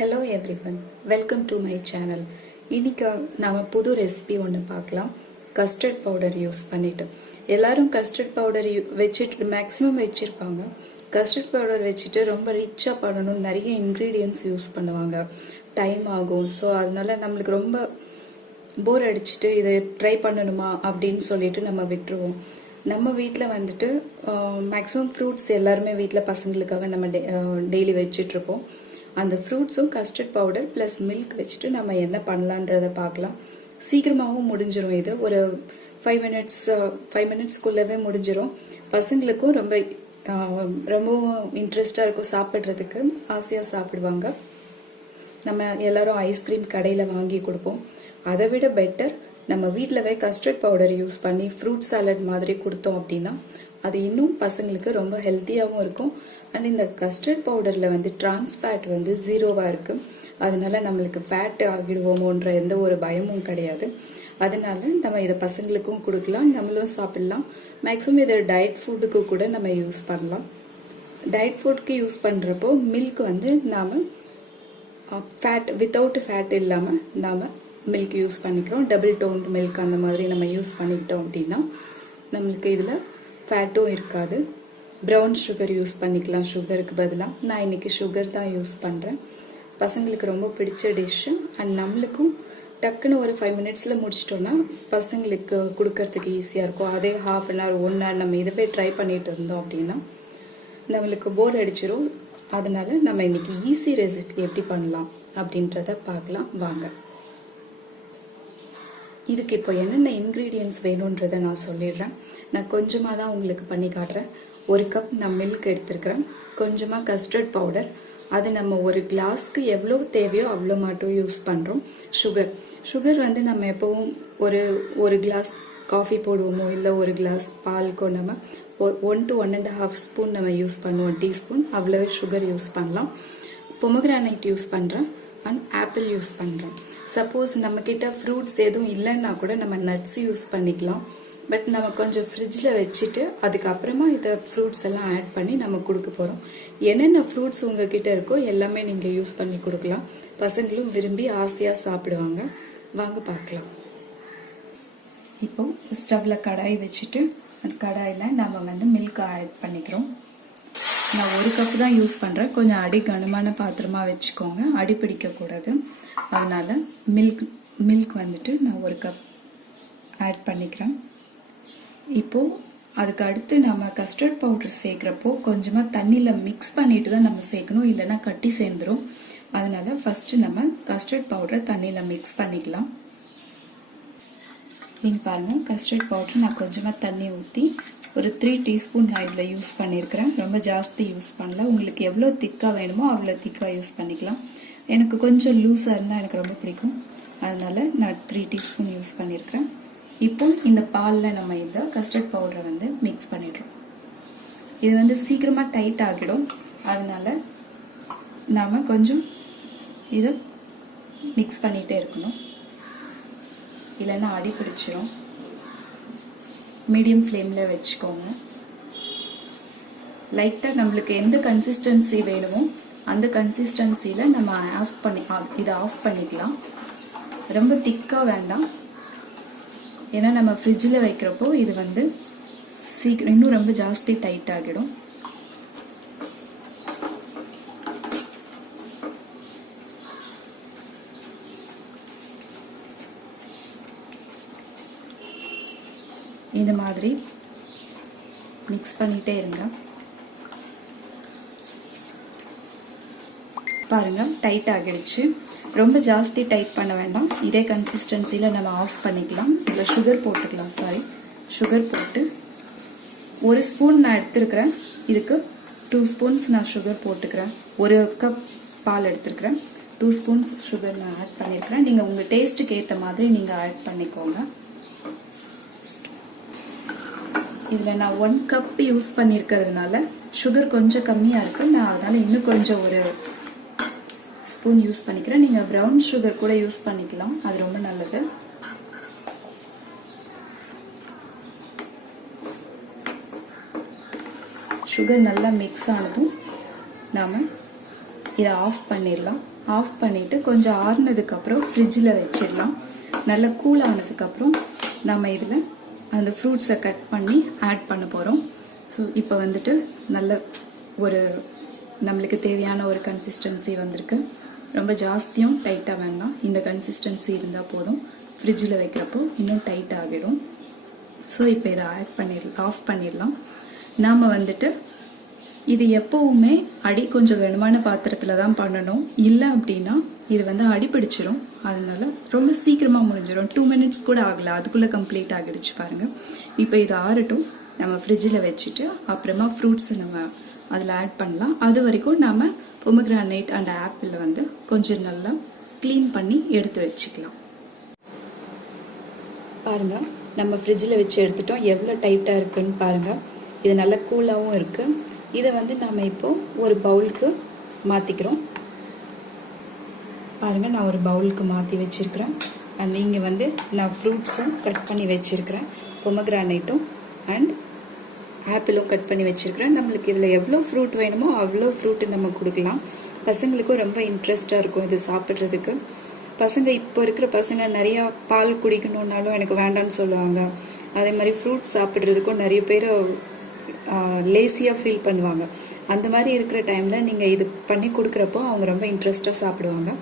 Hello everyone, welcome to my channel. இன்னைக்கு நாம புது ரெசிபி ஒன்று பார்க்கலாம். கஸ்டர்ட் பவுடர் யூஸ் பண்ணிட்டு எல்லாரும் கஸ்டர்ட் பவுடர் வச்சுட்டு மேக்ஸிமம் வச்சிருப்பாங்க. கஸ்டர்ட் பவுடர் வச்சுட்டு ரொம்ப ரிச்சாக பண்ணணும், நிறைய இன்க்ரீடியன்ட்ஸ் யூஸ் பண்ணுவாங்க, டைம் ஆகும். ஸோ அதனால நம்மளுக்கு ரொம்ப போர் அடிச்சுட்டு இதை ட்ரை பண்ணணுமா அப்படின்னு சொல்லிட்டு நம்ம விட்டுருவோம். நம்ம வீட்டில் வந்துட்டு மேக்ஸிமம் ஃப்ரூட்ஸ் எல்லாருமே வீட்டில் பசங்களுக்காக நம்ம டெய்லி வச்சிட்ருப்போம். அந்த ஃப்ரூட்ஸும் கஸ்டர்ட் பவுடர் ப்ளஸ் மில்க் வச்சுட்டு நம்ம என்ன பண்ணலான்றதை பார்க்கலாம். சீக்கிரமாகவும் முடிஞ்சிடும். இது ஒரு 5 மினிட்ஸ்க்குள்ளவே முடிஞ்சிடும். பசங்களுக்கும் ரொம்பவும் இன்ட்ரெஸ்டாக இருக்கும், சாப்பிட்றதுக்கு ஆசையாக சாப்பிடுவாங்க. நம்ம எல்லாரும் ஐஸ்கிரீம் கடையில் வாங்கி கொடுப்போம். அதை விட பெட்டர் நம்ம வீட்டிலவே கஸ்டர்ட் பவுடர் யூஸ் பண்ணி ஃப்ரூட் சாலட் மாதிரி கொடுத்தோம் அப்படின்னா அது இன்னும் பசங்களுக்கு ரொம்ப ஹெல்த்தியாகவும் இருக்கும். அண்ட் இந்த கஸ்டர்ட் பவுடரில் வந்து ட்ரான்ஸ் ஃபேட் வந்து 0வாக இருக்குது. அதனால நம்மளுக்கு ஃபேட் ஆகிடுவோமோன்ற எந்த ஒரு பயமும் கிடையாது. அதனால நம்ம இதை பசங்களுக்கும் கொடுக்கலாம், நம்மளும் சாப்பிடலாம். மேக்ஸிமம் இதை டயட் ஃபுட்டுக்கு கூட நம்ம யூஸ் பண்ணலாம். டயட் ஃபுட்க்கு யூஸ் பண்ணுறப்போ மில்க் வந்து நாம் ஃபேட் வித்தவுட் ஃபேட் இல்லாமல் நாம் மில்க் யூஸ் பண்ணிக்கிறோம். டபுள் டோன்ட் மில்க் அந்த மாதிரி நம்ம யூஸ் பண்ணிக்கிட்டோம் அப்படின்னா நம்மளுக்கு இதில் ஃபேட்டும் இருக்காது. ப்ரௌன் சுகர் யூஸ் பண்ணிக்கலாம் சுகருக்கு பதிலாக. நான் இன்னைக்கு சுகர் தான் யூஸ் பண்ணுறேன். பசங்களுக்கு ரொம்ப பிடிச்ச டிஷ்ஷு. அண்ட் நம்மளுக்கும் டக்குன்னு ஒரு 5 மினிட்ஸில் முடிச்சிட்டோன்னா பசங்களுக்கு கொடுக்கறதுக்கு ஈஸியாக இருக்கும். அதே ½ அன் ஹவர் 1 ஹவர் நம்ம இதை போய் ட்ரை பண்ணிட்டு இருந்தோம் அப்படின்னா நம்மளுக்கு போர் அடிச்சிடும். அதனால நம்ம இன்னைக்கு ஈஸி ரெசிபி எப்படி பண்ணலாம் அப்படின்றத பார்க்கலாம் வாங்க. இதுக்கு இப்போ என்னென்ன இன்க்ரீடியன்ட்ஸ் வேணுன்றதை நான் சொல்லிடுறேன். நான் கொஞ்சமாக தான் உங்களுக்கு பண்ணி காட்டுறேன். 1 கப் நான் மில்க் எடுத்துருக்கிறேன், கொஞ்சமாக கஸ்டர்ட் பவுடர், அது நம்ம ஒரு கிளாஸ்க்கு எவ்வளோ தேவையோ அவ்வளோ மட்டும் யூஸ் பண்ணுறோம். சுகர் வந்து நம்ம எப்போவும் ஒரு கிளாஸ் காஃபி போடுவோமோ இல்லை ஒரு கிளாஸ் பாலுக்கோ நம்ம 1 to 1.5 ஸ்பூன் நம்ம யூஸ் பண்ணுவோம், டீஸ்பூன். அவ்வளோவே சுகர் யூஸ் பண்ணலாம். பொமோகிரானைட் யூஸ் பண்ணுறேன் அண்ட் ஆப்பிள் யூஸ் பண்ணுறேன். சப்போஸ் நம்மக்கிட்ட ஃப்ரூட்ஸ் எதுவும் இல்லைன்னா கூட நம்ம நட்ஸ் யூஸ் பண்ணிக்கலாம். பட் நம்ம கொஞ்சம் ஃப்ரிட்ஜில் வச்சுட்டு அதுக்கப்புறமா இதை ஃப்ரூட்ஸ் எல்லாம் ஆட் பண்ணி நம்ம கொடுக்க போகிறோம். என்னென்ன ஃப்ரூட்ஸ் உங்ககிட்ட இருக்கோ எல்லாமே நீங்கள் யூஸ் பண்ணி கொடுக்கலாம். பசங்களும் விரும்பி ஆசையாக சாப்பிடுவாங்க. வாங்க பார்க்கலாம். இப்போ ஸ்டவ்வில் கடாய் வச்சுட்டு அந்த கடாயில் நம்ம வந்து மில்க் ஆட் பண்ணிக்கிறோம். நான் 1 கப் தான் யூஸ் பண்ணுறேன். கொஞ்சம் அடி கனமான பாத்திரமா வச்சுக்கோங்க, அடி பிடிக்கக்கூடாது. அதனால மில்க் வந்துட்டு நான் 1 கப் ஆட் பண்ணிக்கிறேன். இப்போது அதுக்கு அடுத்து நம்ம கஸ்டர்ட் பவுடர் சேர்க்குறப்போ கொஞ்சமாக தண்ணியில் மிக்ஸ் பண்ணிட்டு தான் நம்ம சேர்க்கணும், இல்லைன்னா கட்டி சேர்ந்துடும். அதனால ஃபஸ்ட்டு நம்ம கஸ்டர்ட் பவுடரை தண்ணியில் மிக்ஸ் பண்ணிக்கலாம். நீங்கள் பாருங்கள், கஸ்டர்ட் பவுடர் நான் கொஞ்சமாக தண்ணி ஊற்றி ஒரு 3 டீஸ்பூன் நான் இதில் யூஸ் பண்ணியிருக்கிறேன். ரொம்ப ஜாஸ்தி யூஸ் பண்ணல. உங்களுக்கு எவ்வளோ திக்காக வேணுமோ அவ்வளோ திக்காக யூஸ் பண்ணிக்கலாம். எனக்கு கொஞ்சம் லூஸாக இருந்தால் எனக்கு ரொம்ப பிடிக்கும். அதனால் நான் 3 டீஸ்பூன் யூஸ் பண்ணியிருக்கிறேன். இப்போ இந்த பாலில் நம்ம இந்த கஸ்டர்ட் பவுடரை வந்து மிக்ஸ் பண்ணிடுறோம். இது வந்து சீக்கிரமாக டைட் ஆகிடும். அதனால் நாம் கொஞ்சம் இதை மிக்ஸ் பண்ணிகிட்டே இருக்கணும், இல்லைன்னா அடி பிடிச்சிடும். மீடியம் ஃப்ளேமில் வச்சுக்கோங்க. லைட்டாக நம்மளுக்கு எந்த கன்சிஸ்டன்சி வேணுமோ அந்த கன்சிஸ்டன்சியில் நம்ம இதை ஆஃப் பண்ணிக்கலாம். ரொம்ப திக்காக வேண்டாம், ஏன்னா நம்ம ஃப்ரிட்ஜில் வைக்கிறப்போ இது வந்து சீக்கிரம் இன்னும் ரொம்ப ஜாஸ்தி டைட் ஆகிடும். இந்த மாதிரி மிக்ஸ் பண்ணிட்டே இருங்க. பாருங்க, டைட் ஆகிடுச்சு. ரொம்ப ஜாஸ்தி டைட் பண்ண வேண்டாம். இதே கன்சிஸ்டன்சியில் நம்ம ஆஃப் பண்ணிக்கலாம். இதில் சுகர் போட்டுக்கலாம். சுகர் போட்டு 1 ஸ்பூன் நான் எடுத்துருக்கிறேன். இதுக்கு 2 ஸ்பூன்ஸ் நான் சுகர் போட்டுக்கிறேன். 1 கப் பால் எடுத்துருக்கிறேன், 2 ஸ்பூன்ஸ் சுகர் நான் ஆட் பண்ணியிருக்கிறேன். நீங்கள் உங்கள் டேஸ்ட்டுக்கு ஏற்ற மாதிரி நீங்கள் ஆட் பண்ணிக்கோங்க. இதில் நான் 1 கப் யூஸ் பண்ணியிருக்கிறதுனால சுகர் கொஞ்சம் கம்மியாக இருக்குது. நான் அதனால் இன்னும் கொஞ்சம் 1 ஸ்பூன் யூஸ் பண்ணிக்கிறேன். நீங்கள் ப்ரௌன் சுகர் கூட யூஸ் பண்ணிக்கலாம், அது ரொம்ப நல்லது. சுகர் நல்லா மிக்ஸ் ஆனதும் நாம் இதை ஆஃப் பண்ணிடலாம். ஆஃப் பண்ணிவிட்டு கொஞ்சம் ஆறுனதுக்கப்புறம் ஃப்ரிட்ஜில் வச்சிடலாம். நல்லா கூல் ஆனதுக்கப்புறம் நம்ம இதில் அந்த ஃப்ரூட்ஸை கட் பண்ணி ஆட் பண்ண போகிறோம். ஸோ இப்போ வந்துட்டு நல்ல ஒரு நம்மளுக்கு தேவையான ஒரு கன்சிஸ்டன்சி வந்திருக்கு. ரொம்ப ஜாஸ்தியும் டைட்டாக வேண்டாம், இந்த கன்சிஸ்டன்சி இருந்தால் போதும். ஃப்ரிட்ஜில் வைக்கிறப்போ இன்னும் டைட் ஆகிடும். ஸோ இப்போ இதை ஆஃப் பண்ணிடலாம். நாம் வந்துட்டு இது எப்போவுமே கொஞ்சம் கனமான பாத்திரத்தில் தான் பண்ணணும். இல்லை அப்படின்னா இது வந்து அடிப்பிடிச்சிரும். அதனால ரொம்ப சீக்கிரமாக முடிஞ்சிடும். 2 minutes கூட ஆகலை, அதுக்குள்ளே கம்ப்ளீட் ஆகிடுச்சு பாருங்கள். இப்போ இது ஆறட்டும். நம்ம ஃப்ரிட்ஜில் வச்சுட்டு அப்புறமா ஃப்ரூட்ஸை நம்ம அதில் ஆட் பண்ணலாம். அது வரைக்கும் நாம் பொமக்ரானேட் அண்ட் ஆப்பிள் வந்து கொஞ்சம் நல்லா க்ளீன் பண்ணி எடுத்து வச்சுக்கலாம். பாருங்கள், நம்ம ஃப்ரிட்ஜில் வச்சு எடுத்துட்டோம். எவ்வளோ டைட்டாக இருக்குன்னு பாருங்கள். இது நல்லா கூலாகவும் இருக்குது. இதை வந்து நம்ம இப்போது ஒரு பவுலுக்கு மாற்றிக்கிறோம். பாருங்கள், நான் ஒரு பவுலுக்கு மாற்றி வச்சுருக்கிறேன். அண்ட் இங்கே வந்து நான் ஃப்ரூட்ஸும் கட் பண்ணி வச்சுருக்கிறேன். பொமக்ரானேட்டும் அண்ட் ஆப்பிளும் கட் பண்ணி வச்சுருக்கிறேன். நம்மளுக்கு இதில் எவ்வளோ ஃப்ரூட் வேணுமோ அவ்வளோ ஃப்ரூட்டு நம்ம கொடுக்கலாம். பசங்களுக்கும் ரொம்ப இன்ட்ரெஸ்டாக இருக்கும் இது சாப்பிட்றதுக்கு. பசங்க இப்போ இருக்கிற பசங்க நிறையா பால் குடிக்கணுன்னாலும் எனக்கு வேண்டான்னு சொல்லுவாங்க. அதே மாதிரி ஃப்ரூட் சாப்பிட்றதுக்கும் நிறைய பேர் லேசியாக ஃபீல் பண்ணுவாங்க. அந்த மாதிரி இருக்கிற டைமில் நீங்கள் இது பண்ணி கொடுக்குறப்போ அவங்க ரொம்ப இன்ட்ரெஸ்டாக சாப்பிடுவாங்க.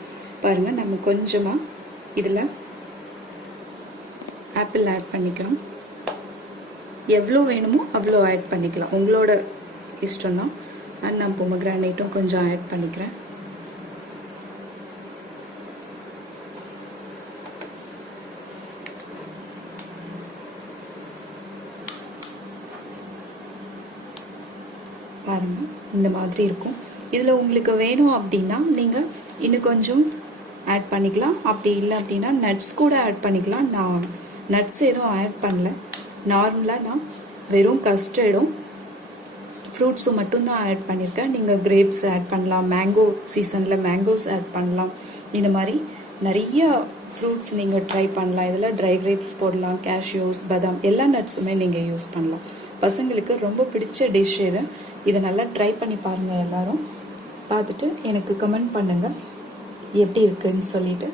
பாருங்கள், நம்ம கொஞ்சமாக இதில் ஆப்பிள் ஆட் பண்ணிக்கிறோம். எவ்வளோ வேணுமோ அவ்வளோ ஆட் பண்ணிக்கலாம், உங்களோட இஷ்டம்தான். அண்ட் நான் பொமக்ரானேட்டும் கொஞ்சம் ஆட் பண்ணிக்கிறேன். பாருங்கள், இந்த மாதிரி இருக்கும். இதில் உங்களுக்கு வேணும் அப்படின்னா நீங்கள் இன்னும் கொஞ்சம் ஆட் பண்ணிக்கலாம். அப்படி இல்லை அப்படின்னா நட்ஸ் கூட ஆட் பண்ணிக்கலாம். நான் நட்ஸ் எதுவும் ஆட் பண்ணல. நார்மலாக நான் வெறும் கஸ்டர்டும் ஃப்ரூட்ஸும் மட்டும்தான் ஆட் பண்ணியிருக்கேன். நீங்கள் கிரேப்ஸ் ஆட் பண்ணலாம், மேங்கோ சீசனில் மேங்கோஸ் ஆட் பண்ணலாம். இந்த மாதிரி நிறைய ஃப்ரூட்ஸ் நீங்கள் ட்ரை பண்ணலாம். இதில் ட்ரை கிரேப்ஸ் போடலாம், கேஷ்யூஸ், பாதாம், எல்லா நட்ஸுமே நீங்கள் யூஸ் பண்ணலாம். பசங்களுக்கு ரொம்ப பிடிச்ச டிஷ் இது. இதை நல்லா ட்ரை பண்ணி பாருங்கள். எல்லோரும் பார்த்துட்டு எனக்கு கமெண்ட் பண்ணுங்கள் எப்படி இருக்குன்னு சொல்லிவிட்டு.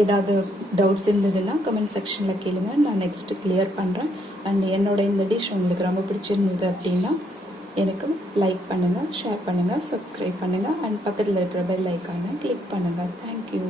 ஏதாவது டவுட்ஸ் இருந்ததுன்னா கமெண்ட் செக்ஷனில் கேளுங்க, நான் நெக்ஸ்ட்டு கிளியர் பண்ணுறேன். அண்ட் என்னோட இந்த டிஷ் உங்களுக்கு ரொம்ப பிடிச்சிருந்தது அப்படின்னா எனக்கு லைக் பண்ணுங்கள், ஷேர் பண்ணுங்கள், சப்ஸ்கிரைப் பண்ணுங்கள். அண்ட் பக்கத்தில் இருக்கிற பெல் ஐக்கானை கிளிக் பண்ணுங்கள். தேங்க்யூ.